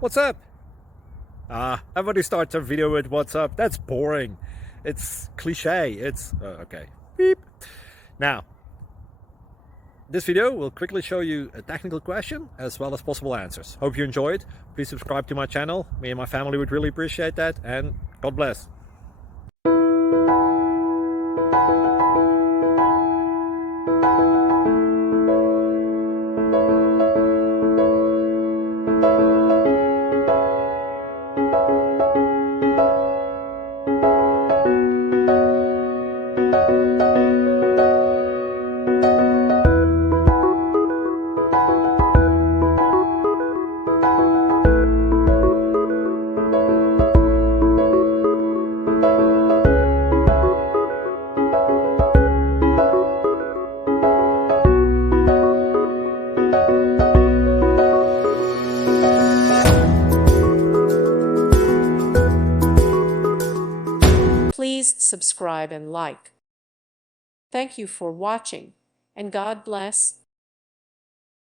What's up? Everybody starts a video with what's up. That's boring. It's cliche. It's okay. Beep. Now, this video will quickly show you a technical question as well as possible answers. Hope you enjoyed. Please subscribe to my channel. Me and my family would really appreciate that, and God bless. Please subscribe and like. Thank you for watching, and God bless.